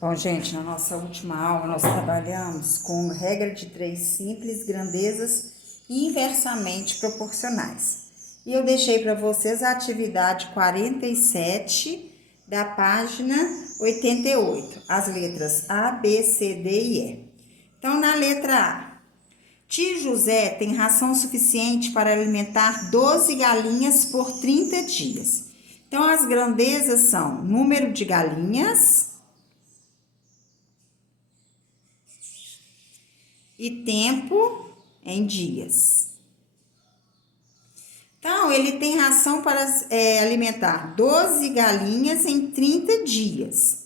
Bom, gente, na nossa última aula nós trabalhamos com regra de 3 simples, grandezas inversamente proporcionais. E eu deixei para vocês a atividade 47 da página 88, as letras A, B, C, D e E. Então, na letra A, tio José tem ração suficiente para alimentar 12 galinhas por 30 dias. Então, as grandezas são número de galinhas e tempo em dias. Então, ele tem ração para alimentar 12 galinhas em 30 dias.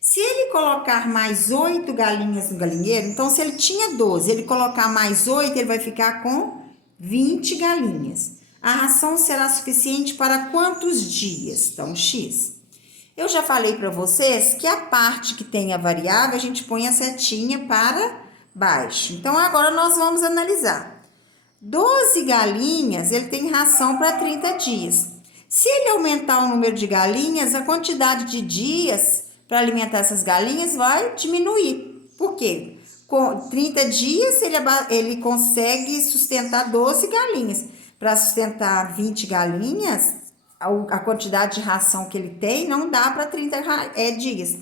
Se ele colocar mais 8 galinhas no galinheiro, então se ele tinha 12, ele colocar mais 8, ele vai ficar com 20 galinhas. A ração será suficiente para quantos dias? Então, X. Eu já falei para vocês que a parte que tem a variável, a gente põe a setinha para baixo. Então, agora nós vamos analisar. 12 galinhas, ele tem ração para 30 dias. Se ele aumentar o número de galinhas, a quantidade de dias para alimentar essas galinhas vai diminuir. Por quê? Com 30 dias, ele consegue sustentar 12 galinhas. Para sustentar 20 galinhas, a quantidade de ração que ele tem não dá para 30 dias.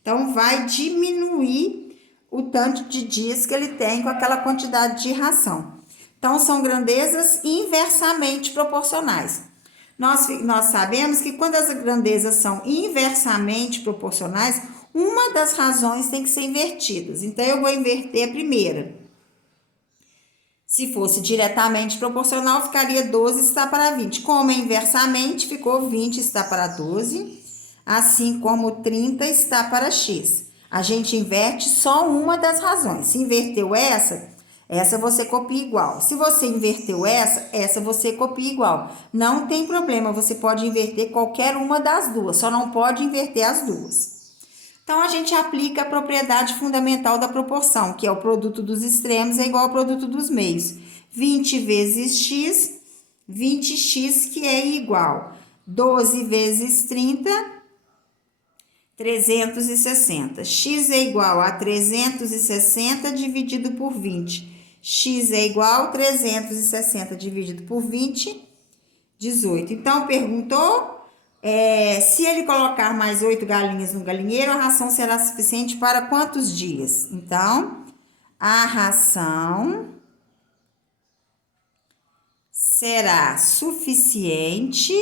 Então, vai diminuir o tanto de dias que ele tem com aquela quantidade de ração. Então, são grandezas inversamente proporcionais. Nós sabemos que quando as grandezas são inversamente proporcionais, uma das razões tem que ser invertidas. Então, eu vou inverter a primeira. Se fosse diretamente proporcional, ficaria 12 está para 20. Como é inversamente, ficou 20 está para 12, assim como 30 está para x. A gente inverte só uma das razões. Se inverteu essa você copia igual. Se você inverteu essa você copia igual. Não tem problema, você pode inverter qualquer uma das duas, só não pode inverter as duas. Então, a gente aplica a propriedade fundamental da proporção, que é o produto dos extremos é igual ao produto dos meios. 20 vezes x, 20x, que é igual 12 vezes 30, 360. X é igual a 360 dividido por 20. X é igual a 360 dividido por 20, 18. Então, perguntou... se ele colocar mais 8 galinhas no galinheiro, a ração será suficiente para quantos dias? Então, a ração será suficiente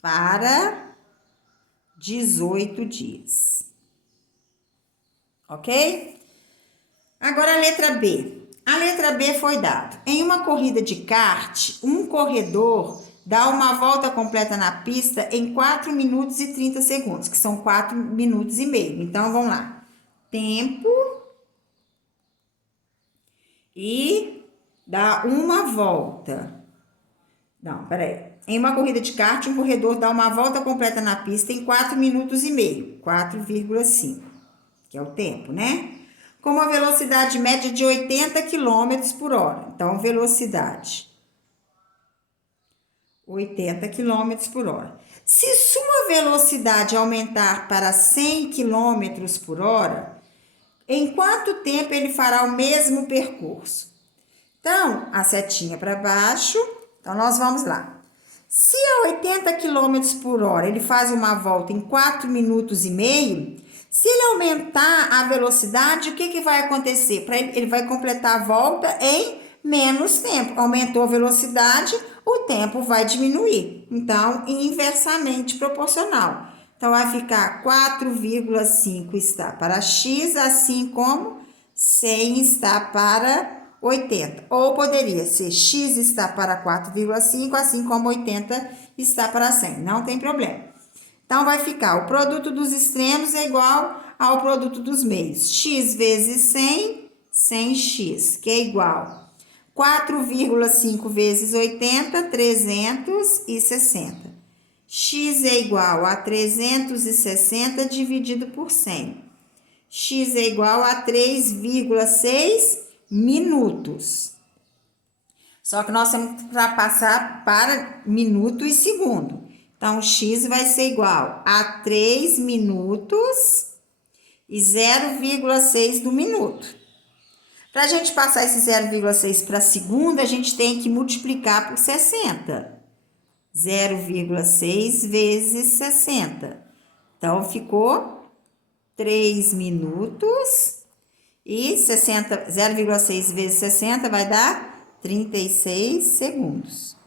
para 18 dias. Ok? Agora a letra B. A letra B foi dada. Em uma corrida de kart, um corredor dá uma volta completa na pista em 4 minutos e 30 segundos, que são 4 minutos e meio. Então, vamos lá. Tempo e dá uma volta. Não, peraí. Em uma corrida de kart, um corredor dá uma volta completa na pista em 4 minutos e meio, 4,5, que é o tempo, né? Com uma velocidade média de 80 km por hora. Então, velocidade 80 km por hora. Se sua velocidade aumentar para 100 km por hora, em quanto tempo ele fará o mesmo percurso? Então, a setinha para baixo. Então, nós vamos lá. Se a 80 km por hora ele faz uma volta em 4 minutos e meio, se ele aumentar a velocidade, o que vai acontecer? Ele vai completar a volta em menos tempo. Aumentou a velocidade, o tempo vai diminuir. Então, inversamente proporcional. Então, vai ficar 4,5 está para x, assim como 100 está para 80. Ou poderia ser x está para 4,5, assim como 80 está para 100. Não tem problema. Então, vai ficar o produto dos extremos é igual ao produto dos meios. X vezes 100, 100x, que é igual 4,5 vezes 80, 360. X é igual a 360 dividido por 100. X é igual a 3,6 minutos. Só que nós temos que passar para minuto e segundo. Então, x vai ser igual a 3 minutos e 0,6 do minuto. Para a gente passar esse 0,6 para a segunda, a gente tem que multiplicar por 60. 0,6 vezes 60. Então, ficou 3 minutos e 0,6 vezes 60 vai dar 36 segundos.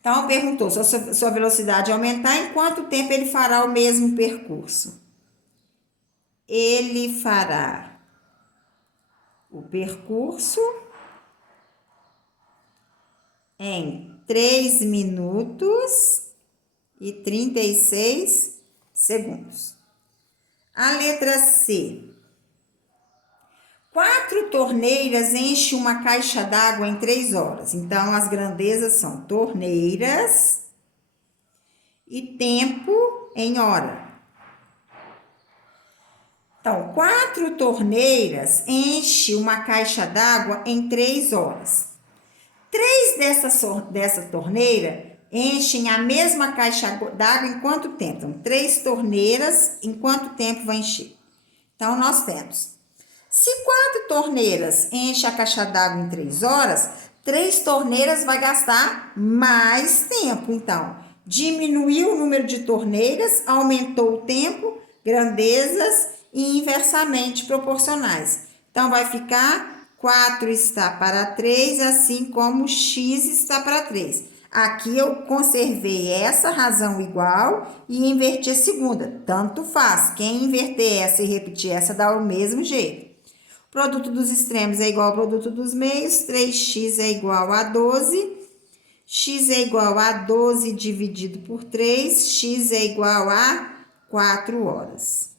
Então, perguntou se a sua velocidade aumentar, em quanto tempo ele fará o mesmo percurso? Ele fará o percurso em 3 minutos e 36 segundos. A letra C. 4 torneiras enchem uma caixa d'água em 3 horas. Então, as grandezas são torneiras e tempo em hora. Então, 4 torneiras enchem uma caixa d'água em 3 horas. 3 dessa torneira enchem a mesma caixa d'água em quanto tempo? Então, 3 torneiras, em quanto tempo vai encher? Então, nós temos, se 4 torneiras enchem a caixa d'água em 3 horas, 3 torneiras vai gastar mais tempo. Então, diminuiu o número de torneiras, aumentou o tempo, grandezas e inversamente proporcionais. Então, vai ficar 4 está para 3, assim como x está para 3. Aqui eu conservei essa razão igual e inverti a segunda. Tanto faz. Quem inverter essa e repetir essa dá o mesmo jeito. O produto dos extremos é igual ao produto dos meios. 3x é igual a 12. X é igual a 12 dividido por 3. X é igual a 4 horas.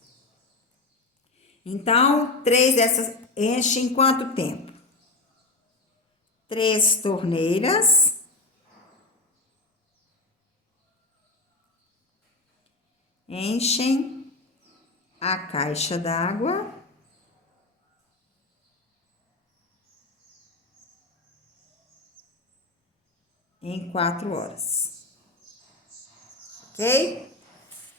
Então, 3 dessas enche em quanto tempo? 3 torneiras enchem a caixa d'água em 4 horas. Ok?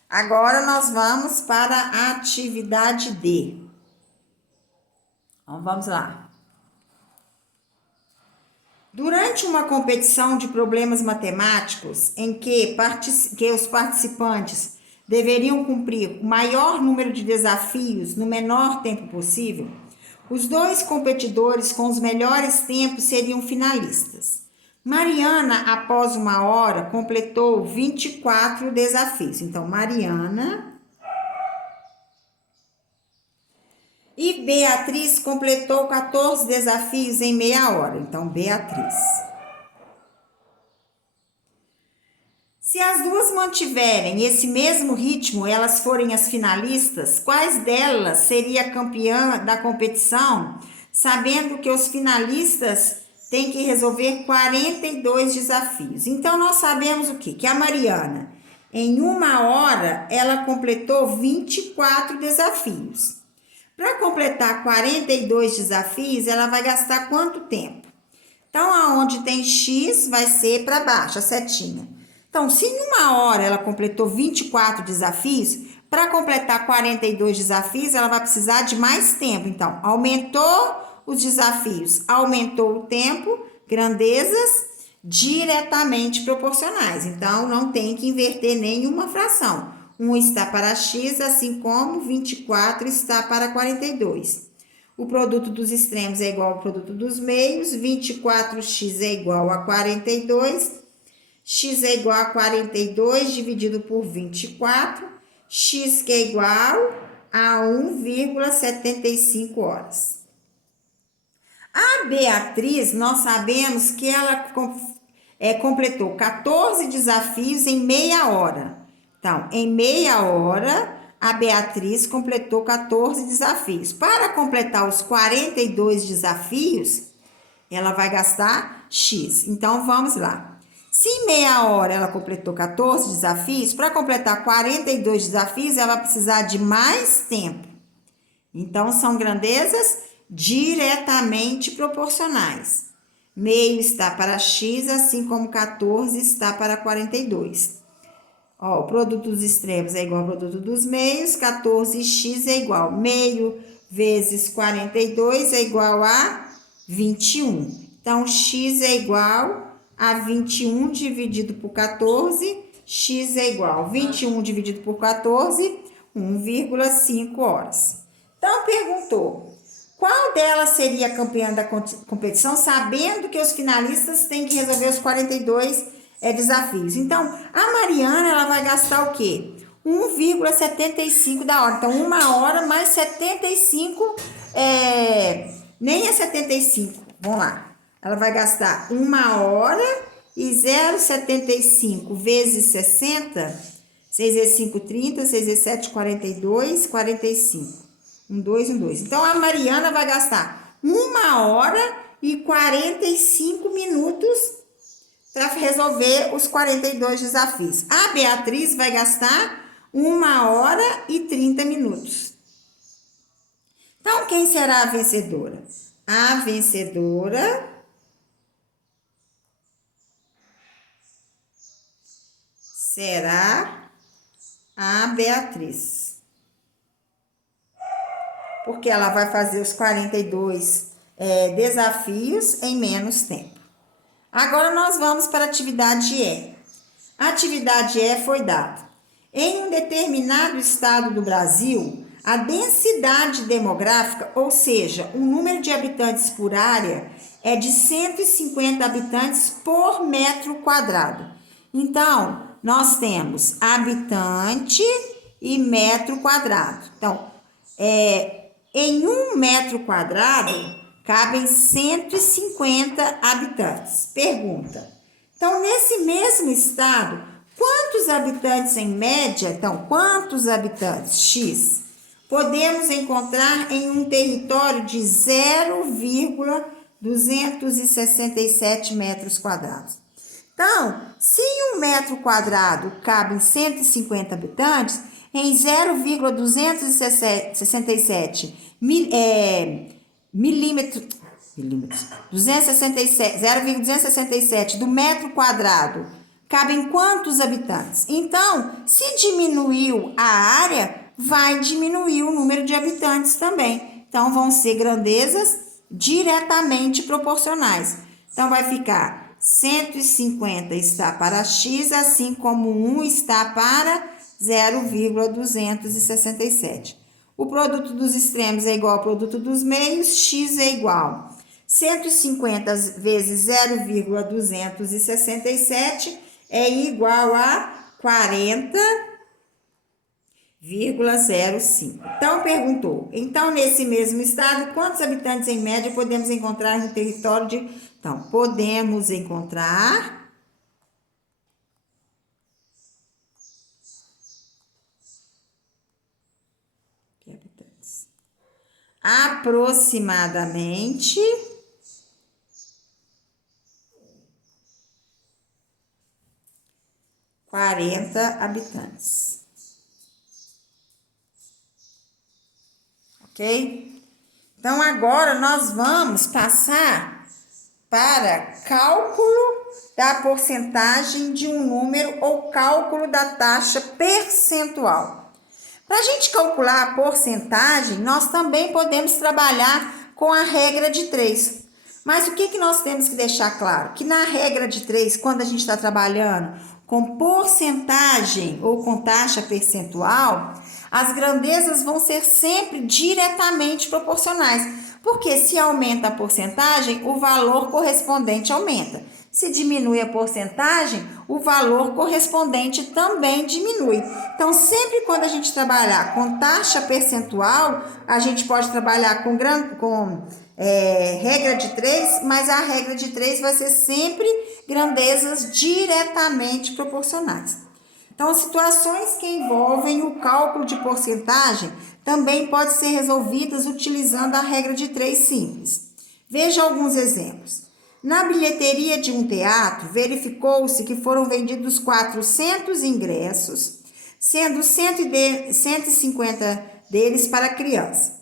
Agora, nós vamos para a atividade D. Então, vamos lá. Durante uma competição de problemas matemáticos em que os participantes deveriam cumprir o maior número de desafios no menor tempo possível, os 2 competidores com os melhores tempos seriam finalistas. Mariana, após 1 hora, completou 24 desafios. Então, Mariana e Beatriz completou 14 desafios em meia hora. Então, Beatriz. Se as duas mantiverem esse mesmo ritmo, elas forem as finalistas, quais delas seria a campeã da competição, sabendo que os finalistas têm que resolver 42 desafios? Então, nós sabemos o quê? Que a Mariana, em 1 hora, ela completou 24 desafios. Para completar 42 desafios, ela vai gastar quanto tempo? Então, aonde tem X, vai ser para baixo, a setinha. Então, se em 1 hora ela completou 24 desafios, para completar 42 desafios, ela vai precisar de mais tempo. Então, aumentou os desafios, aumentou o tempo, grandezas diretamente proporcionais. Então, não tem que inverter nenhuma fração. 1 está para x, assim como 24 está para 42. O produto dos extremos é igual ao produto dos meios. 24x é igual a 42. X é igual a 42 dividido por 24. X que é igual a 1,75 horas. A Beatriz, nós sabemos que ela completou 14 desafios em meia hora. Então, em meia hora, a Beatriz completou 14 desafios. Para completar os 42 desafios, ela vai gastar X. Então, vamos lá. Se em meia hora ela completou 14 desafios, para completar 42 desafios, ela vai precisar de mais tempo. Então, são grandezas diretamente proporcionais. meio está para x, assim como 14 está para 42. Ó, o produto dos extremos é igual ao produto dos meios, 14x é igual meio vezes 42 é igual a 21. Então, x é igual a 21 dividido por 14, x é igual a 21 dividido por 14, 1,5 horas. Então, perguntou, qual delas seria a campeã da competição, sabendo que os finalistas têm que resolver os 42 desafios. Então, a Mariana, ela vai gastar o quê? 1,75 da hora. Então, 1 hora mais 75, nem é 75, vamos lá. Ela vai gastar 1 hora e 0,75 vezes 60, 6 vezes 5, 30, 6 vezes 7, 42, 45. 2. Então, a Mariana vai gastar 1 hora e 45 minutos para resolver os 42 desafios. A Beatriz vai gastar 1 hora e 30 minutos. Então, quem será a vencedora? A vencedora será a Beatriz. Porque ela vai fazer os 42 desafios em menos tempo. Agora, nós vamos para a atividade E. A atividade E foi dada. Em um determinado estado do Brasil, a densidade demográfica, ou seja, o número de habitantes por área, é de 150 habitantes por metro quadrado. Então, nós temos habitante e metro quadrado. Então, em 1 metro quadrado, cabem 150 habitantes. Pergunta. Então, nesse mesmo estado, quantos habitantes em média, então, quantos habitantes, X, podemos encontrar em um território de 0,267 metros quadrados? Então, se em 1 metro quadrado cabem 150 habitantes, em 0,267 0,267 do metro quadrado, cabem quantos habitantes? Então, se diminuiu a área, vai diminuir o número de habitantes também. Então, vão ser grandezas diretamente proporcionais. Então, vai ficar 150 está para x, assim como 1 está para 0,267. O produto dos extremos é igual ao produto dos meios, x é igual 150 vezes 0,267 é igual a 40,05. Então, perguntou, então, nesse mesmo estado, quantos habitantes em média podemos encontrar no território de... Então, podemos encontrar... aproximadamente 40 habitantes. Ok? Então, agora nós vamos passar para cálculo da porcentagem de um número ou cálculo da taxa percentual. Para a gente calcular a porcentagem, nós também podemos trabalhar com a regra de 3. Mas o que nós temos que deixar claro? Que na regra de 3, quando a gente está trabalhando com porcentagem ou com taxa percentual, as grandezas vão ser sempre diretamente proporcionais. Porque se aumenta a porcentagem, o valor correspondente aumenta. Se diminui a porcentagem, o valor correspondente também diminui. Então, sempre quando a gente trabalhar com taxa percentual, a gente pode trabalhar com regra de 3, mas a regra de 3 vai ser sempre grandezas diretamente proporcionais. Então, situações que envolvem o cálculo de porcentagem também podem ser resolvidas utilizando a regra de 3 simples. Veja alguns exemplos. Na bilheteria de um teatro, verificou-se que foram vendidos 400 ingressos, sendo 150 deles para criança.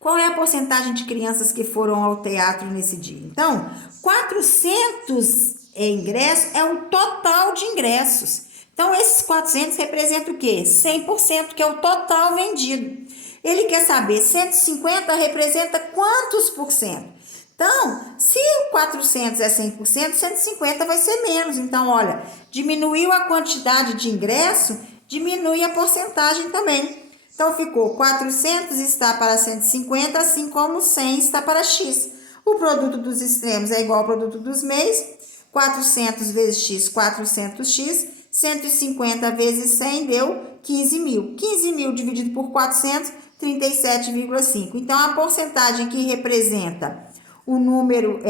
Qual é a porcentagem de crianças que foram ao teatro nesse dia? Então, 400 ingressos é o total de ingressos. Então, esses 400 representam o quê? 100%, que é o total vendido. Ele quer saber, 150 representa quantos por cento? Então, se o 400 é 100%, 150 vai ser menos. Então, olha, diminuiu a quantidade de ingresso, diminui a porcentagem também. Então, ficou 400 está para 150, assim como 100 está para X. O produto dos extremos é igual ao produto dos meios. 400 vezes X, 400X. 150 vezes 100 deu 15 mil. 15 mil dividido por 400, 37,5. Então, a porcentagem que representa o número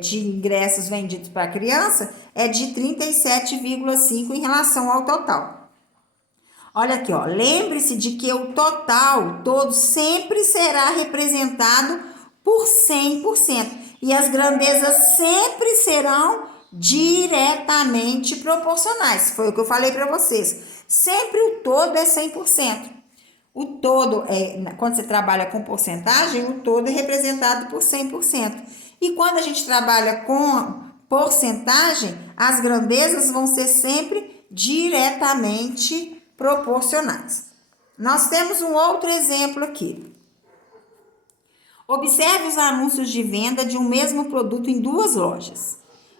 de ingressos vendidos para a criança é de 37,5 em relação ao total. Olha aqui, ó, lembre-se de que o total todo sempre será representado por 100% e as grandezas sempre serão diretamente proporcionais. Foi o que eu falei para vocês. Sempre o todo é 100%. O todo, quando você trabalha com porcentagem, o todo é representado por 100%. E quando a gente trabalha com porcentagem, as grandezas vão ser sempre diretamente proporcionais. Nós temos um outro exemplo aqui. Observe os anúncios de venda de um mesmo produto em duas lojas.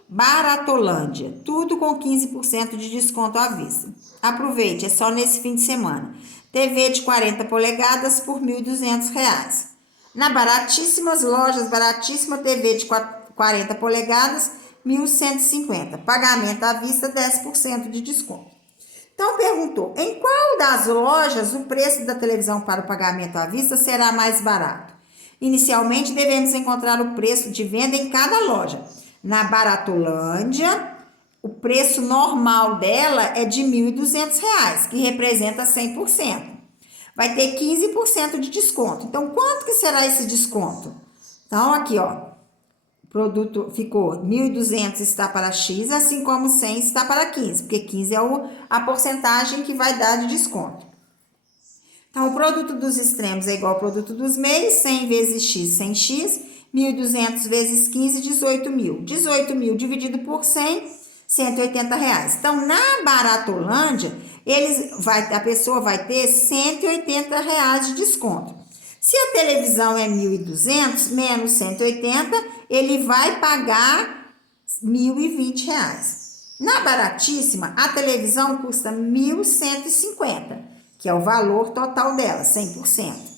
Baratolândia, tudo com 15% de desconto à vista. Aproveite, é só nesse fim de semana. TV de 40 polegadas por R$ 1.200. Na Baratíssimas Lojas, Baratíssima TV de 40 polegadas, R$ 1.150. Pagamento à vista, 10% de desconto. Então, perguntou, em qual das lojas o preço da televisão para o pagamento à vista será mais barato? Inicialmente, devemos encontrar o preço de venda em cada loja. Na Baratolândia, o preço normal dela é de R$ 1.200, que representa 100%. Vai ter 15% de desconto. Então, quanto que será esse desconto? Então, aqui, ó, o produto ficou 1.200 está para X, assim como 100 está para 15, porque 15 é a porcentagem que vai dar de desconto. Então, o produto dos extremos é igual ao produto dos meios, 100 vezes X, 100X, 1.200 vezes 15, 18 mil. 18 mil dividido por 100, R$ 180. Então, na Baratolândia, a pessoa vai ter R$ 180 de desconto. Se a televisão é 1.200 menos 180, ele vai pagar R$ 1.020. Na Baratíssima, a televisão custa R$ 1.150, que é o valor total dela, 100%.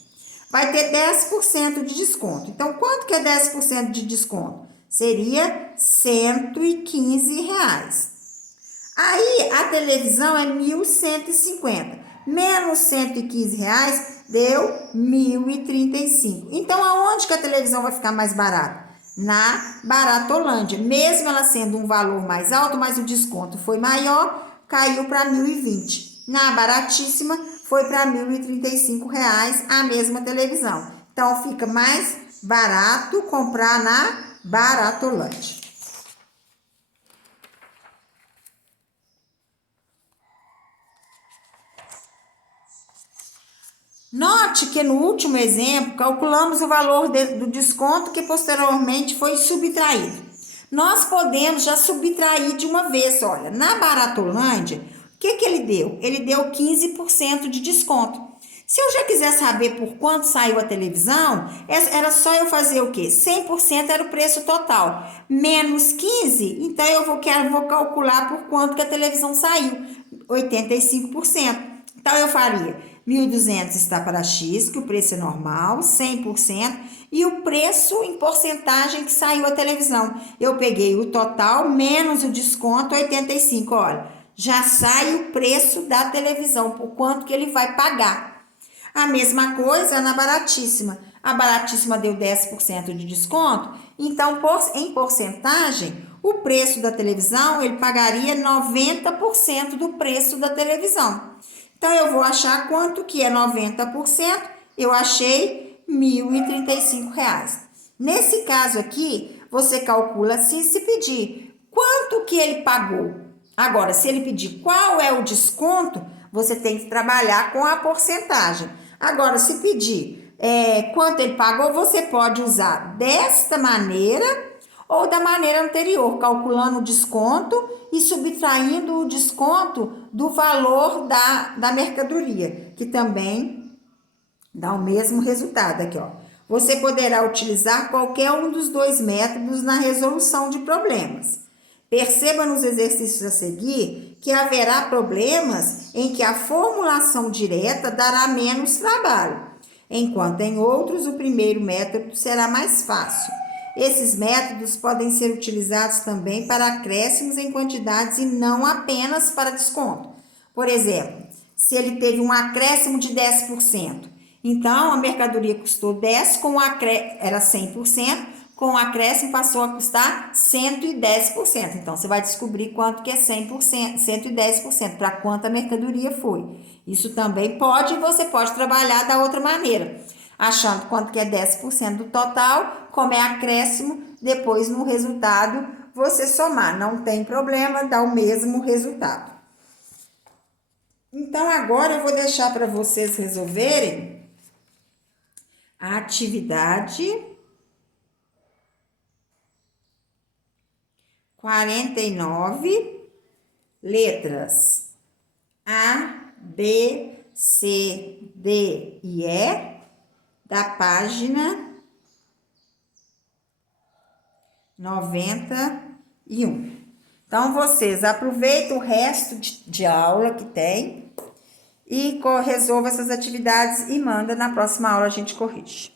Vai ter 10% de desconto. Então, quanto que é 10% de desconto? Seria R$ 115. Aí, a televisão é 1.150. Menos R$ 115 deu 1.035. Então, aonde que a televisão vai ficar mais barata? Na Baratolândia. Mesmo ela sendo um valor mais alto, mas o desconto foi maior, caiu para 1.020. Na Baratíssima, foi para R$ 1.035 a mesma televisão. Então, fica mais barato comprar na Baratolândia. Note que no último exemplo, calculamos o valor do desconto que posteriormente foi subtraído. Nós podemos já subtrair de uma vez, olha, na Baratolândia, o que ele deu? Ele deu 15% de desconto. Se eu já quiser saber por quanto saiu a televisão, era só eu fazer o quê? 100% era o preço total, menos 15, então eu vou calcular por quanto que a televisão saiu, 85%. Então eu faria 1.200 está para X, que o preço é normal, 100%, e o preço em porcentagem que saiu a televisão. Eu peguei o total menos o desconto, 85, olha, já sai o preço da televisão, por quanto que ele vai pagar. A mesma coisa na Baratíssima. A Baratíssima deu 10% de desconto, então, em porcentagem, o preço da televisão, ele pagaria 90% do preço da televisão. Então, eu vou achar quanto que é 90%, eu achei R$ 1.035. Nesse caso aqui, você calcula assim, se pedir quanto que ele pagou. Agora, se ele pedir qual é o desconto, você tem que trabalhar com a porcentagem. Agora, se pedir quanto ele pagou, você pode usar desta maneira ou da maneira anterior, calculando o desconto e subtraindo o desconto do valor da mercadoria, que também dá o mesmo resultado aqui, ó. Você poderá utilizar qualquer um dos dois métodos na resolução de problemas. Perceba nos exercícios a seguir que haverá problemas em que a formulação direta dará menos trabalho, enquanto em outros o primeiro método será mais fácil. Esses métodos podem ser utilizados também para acréscimos em quantidades e não apenas para desconto. Por exemplo, se ele teve um acréscimo de 10%, então a mercadoria custou 10, era 100%, com o acréscimo passou a custar 110%. Então, você vai descobrir quanto que é 100%, 110%, para quanta mercadoria foi. Isso também você pode trabalhar da outra maneira, achando quanto que é 10% do total, como é acréscimo, depois no resultado você somar. Não tem problema, dá o mesmo resultado. Então, agora eu vou deixar para vocês resolverem a atividade 49, letras A, B, C, D e E, da página 91. Então, vocês aproveitam o resto de aula que tem e resolva essas atividades e manda na próxima aula a gente corrige.